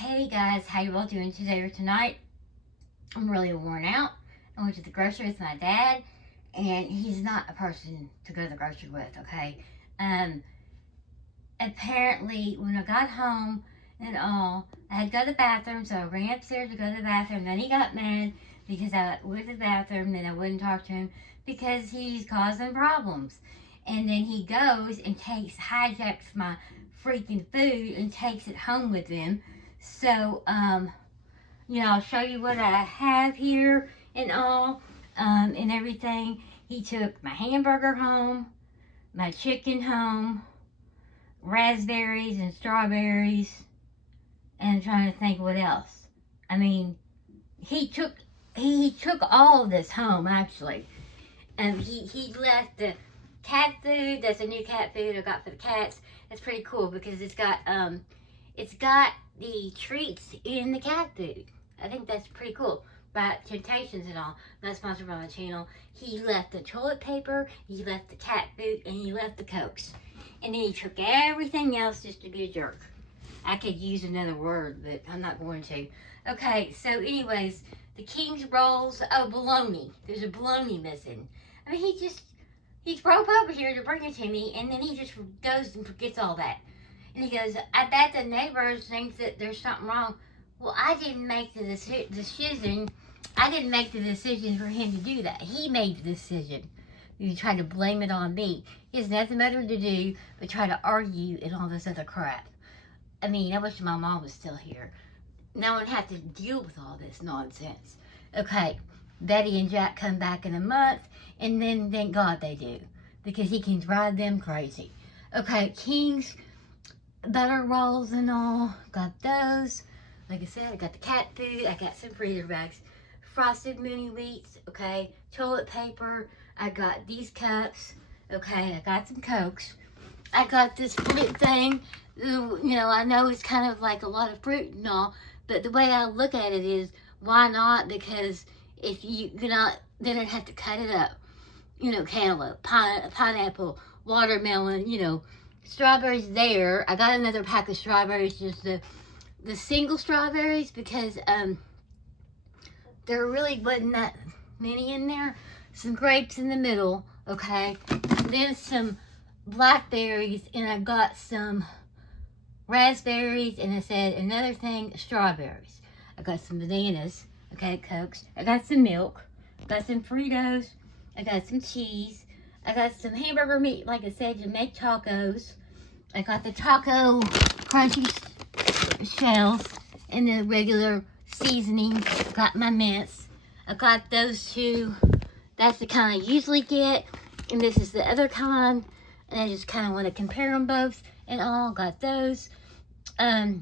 Hey guys, how you all doing today or tonight? I'm really worn out. I went to the grocery with my dad, and he's not a person to go to the grocery with, okay? Um, Apparently, when I got home and all, I had to go to the bathroom, so I ran upstairs to go to the bathroom. Then he got mad because I went to the bathroom, then I wouldn't talk to him because he's causing problems. And then he goes and hijacks my freaking food and takes it home with him. So, I'll show you what I have here and all, and everything. He took my hamburger home, my chicken home, raspberries and strawberries, and I'm trying to think what else. I mean, he took all of this home actually. He left the cat food. That's a new cat food I got for the cats. That's pretty cool because it's got the treats in the cat food. I think that's pretty cool. By Temptations and all, not sponsored by my channel. He left the toilet paper, he left the cat food, and he left the Cokes. And then he took everything else just to be a jerk. I could use another word, but I'm not going to. Okay, so anyways, the King's rolls, bologna. There's a bologna missing. I mean, he drove over here to bring it to me, and then he just goes and forgets all that. And he goes, I bet the neighbors think that there's something wrong. Well, I didn't make the decision. I didn't make the decision for him to do that. He made the decision. You try to blame it on me. He has nothing better to do but try to argue and all this other crap. I mean, I wish my mom was still here. No one have to deal with all this nonsense. Okay, Betty and Jack come back in a month, and then thank God they do, because he can drive them crazy. Okay, King's butter rolls and all, got those. Like I said, I got the cat food, I got some freezer bags, frosted mini wheats, okay, toilet paper, I got these cups, okay, I got some Cokes, I got this fruit thing. I know it's kind of like a lot of fruit and all, but the way I look at it is, why not? Because if then I'd have to cut it up. Cantaloupe, pineapple, watermelon, strawberries there. I got another pack of strawberries, just the single strawberries, because there really wasn't that many in there. Some grapes in the middle, okay. Then some blackberries, and I got some raspberries, and I said another thing, strawberries. I got some bananas, okay, Cokes. I got some milk, got some Fritos, I got some cheese, I got some hamburger meat, like I said, to make tacos. I got the taco crunchy shells and the regular seasoning. Got my mints. I got those two. That's the kind I usually get, and this is the other kind, and I just kind of want to compare them both and all. Got those. So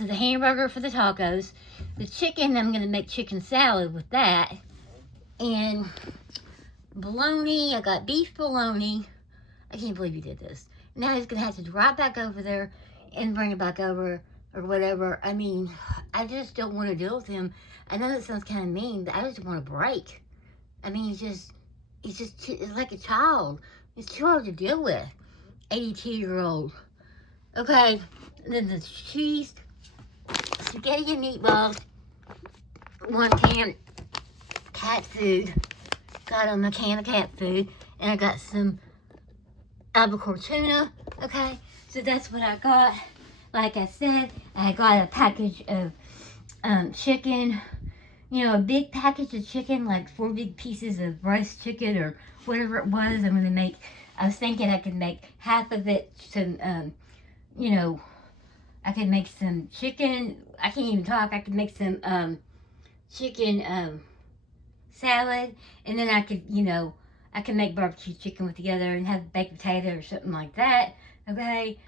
the hamburger for the tacos, the chicken, I'm going to make chicken salad with that, and bologna. I got beef bologna. I can't believe you did this. Now he's going to have to drive back over there and bring it back over or whatever. I mean, I just don't want to deal with him. I know that sounds kind of mean, but I just want a break. I mean, it's like a child. It's too hard to deal with. 82-year-old. Okay, then the cheese, spaghetti and meatballs, 1 can cat food. Got on the can of cat food, and I got some albacore tuna. Okay, so that's what I got. Like I said, I got a package of chicken. A big package of chicken, like 4 big pieces of roast chicken or whatever it was. I was thinking I could make half of it some, I could make some chicken. I can't even talk. I could make some chicken salad, and then I could make barbecue chicken with the other and have baked potato or something like that. Okay,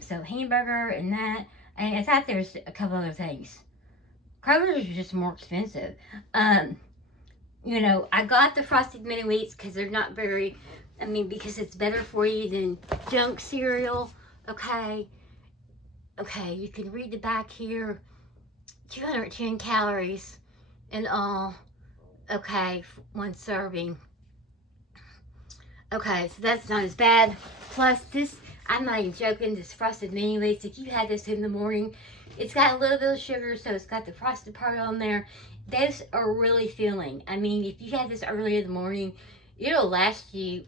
so hamburger and that. And I thought there was a couple other things. Kroger's are just more expensive. I got the frosted mini wheats because they're not very, because it's better for you than junk cereal. Okay, you can read the back here. 210 calories and all. Okay, 1 serving. Okay, so that's not as bad. Plus, this I'm not even joking, this frosted mini wheats, if you had this in the morning, it's got a little bit of sugar, so it's got the frosted part on there. Those are really filling. I mean, if you had this early in the morning, it'll last you,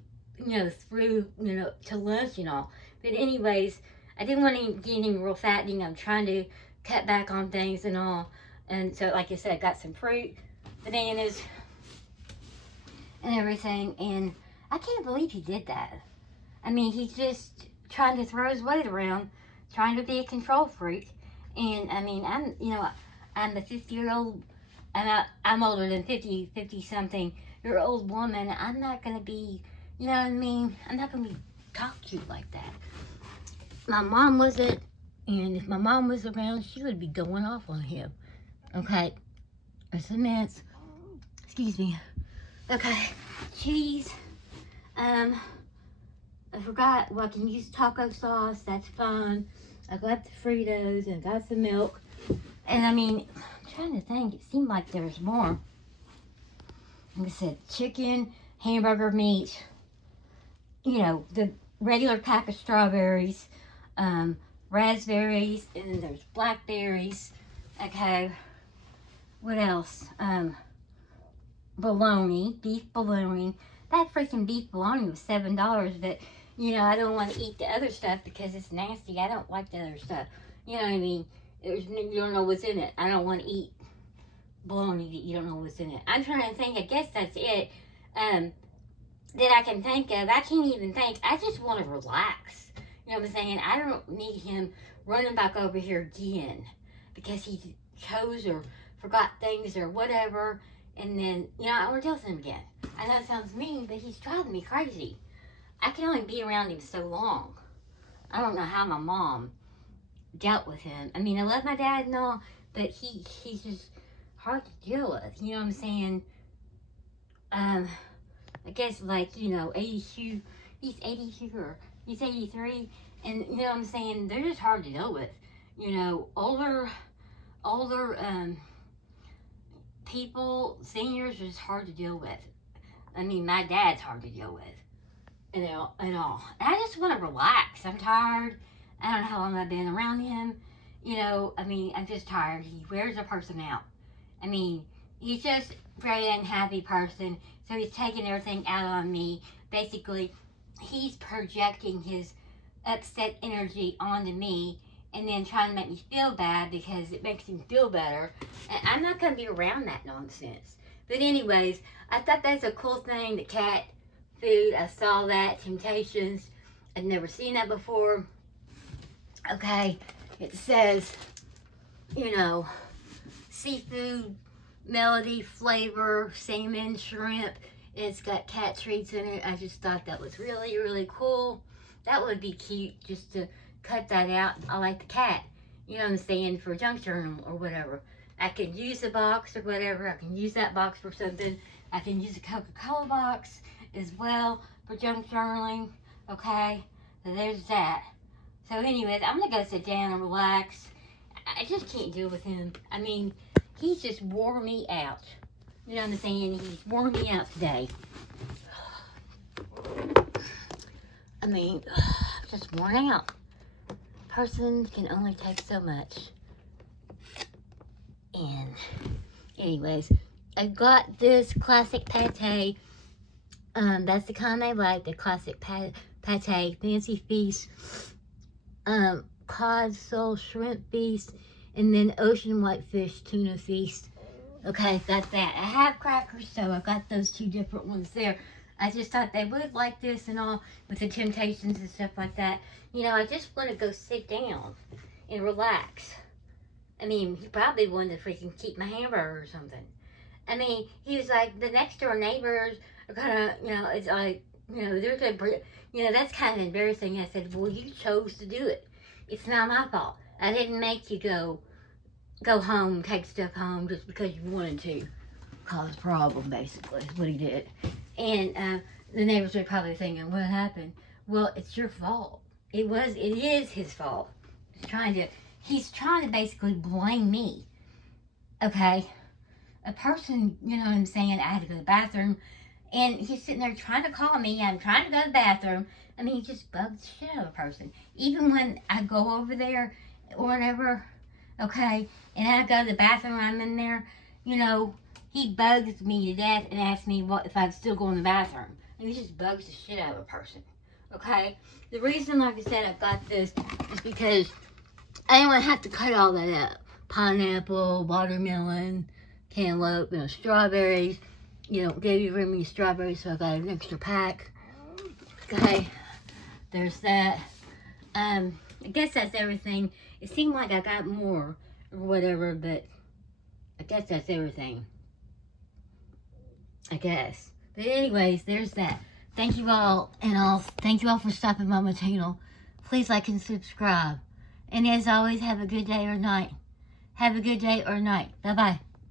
through, to lunch and all. But anyways, I didn't want to get any real fattening. I'm trying to cut back on things and all. And so, like I said, I got some fruit, bananas, and everything. And I can't believe he did that. I mean, he's just trying to throw his weight around, trying to be a control freak. And I mean, I'm a 50-year-old, I'm older than 50-something-year-old woman. I'm not going to be, you know what I mean? I'm not going to be talk to you like that. My mom wasn't, and if my mom was around, she would be going off on him. Okay, there's some mints. Excuse me. Okay, cheese. I forgot, well, I can use taco sauce, that's fine. I got the Fritos and got some milk. And I mean, I'm trying to think, it seemed like there was more. Like I said, chicken, hamburger meat, the regular pack of strawberries, raspberries, and then there's blackberries. Okay, what else? Bologna, beef bologna. That freaking beef bologna was $7, but I don't want to eat the other stuff because it's nasty. I don't like the other stuff. You know what I mean? You don't know what's in it. I don't want to eat bologna that you don't know what's in it. I'm trying to think. I guess that's it. That I can think of. I can't even think. I just want to relax. You know what I'm saying? I don't need him running back over here again because he chose or forgot things or whatever. And then, I want to deal with him again. I know it sounds mean, but he's driving me crazy. I can only be around him so long. I don't know how my mom dealt with him. I mean, I love my dad and all, but he's just hard to deal with. You know what I'm saying? I guess, 82, he's 82 or he's 83, and you know what I'm saying? They're just hard to deal with. Older, people, seniors, are just hard to deal with. I mean, my dad's hard to deal with, and all. And I just want to relax. I'm tired. I don't know how long I've been around him. I'm just tired. He wears a person out. I mean, he's just a very unhappy person, so he's taking everything out on me. Basically, he's projecting his upset energy onto me, and then trying to make me feel bad because it makes him feel better. And I'm not going to be around that nonsense. But anyways, I thought that's a cool thing, the cat food. I saw that, Temptations. I'd never seen that before. Okay, it says, seafood, melody, flavor, salmon, shrimp. It's got cat treats in it. I just thought that was really, really cool. That would be cute just to cut that out. I like the cat. You know what I'm saying? For junk journal or whatever. I can use a box or whatever. I can use that box for something. I can use a Coca-Cola box as well for junk journaling. Okay? So there's that. So anyways, I'm going to go sit down and relax. I just can't deal with him. I mean, he's just wore me out. You know what I'm saying? He's wore me out today. I mean, I'm just worn out. Person can only take so much. And anyways, I got this classic pate. That's the kind I like, the classic pate, fancy feast, cod, sole, shrimp feast, and then ocean whitefish tuna feast. Okay, got that. I have crackers, so I got those two different ones there. I just thought they would like this and all with the Temptations and stuff like that. I just want to go sit down and relax. I mean, he probably wanted to freaking keep my hamburger or something. I mean, he was like, the next door neighbors are kind of, it's like, they're going to, that's kind of embarrassing. I said, well, you chose to do it. It's not my fault. I didn't make you go home, take stuff home just because you wanted to. Cause a problem, basically, is what he did. And the neighbors were probably thinking, what happened? Well, it's your fault. It is his fault. He's trying to basically blame me. Okay? A person, you know what I'm saying, I had to go to the bathroom, And he's sitting there trying to call me. I'm trying to go to the bathroom. I mean, he just bugs the shit out of a person. Even when I go over there or whatever, okay, and I go to the bathroom, I'm in there, you know, he bugs me to death and asks me what if I'd still go in the bathroom. And he just bugs the shit out of a person, okay? The reason, like I said, I've got this is because I didn't want to have to cut all that up. Pineapple, watermelon, cantaloupe, you know, strawberries. You don't give you very many strawberries, so I got an extra pack. Okay, there's that. I guess that's everything. It seemed like I got more or whatever, but I guess that's everything. I guess. But anyways, there's that. Thank you all, and thank you all for stopping by my channel. Please like and subscribe. And as always, have a good day or night. Have a good day or night. Bye-bye.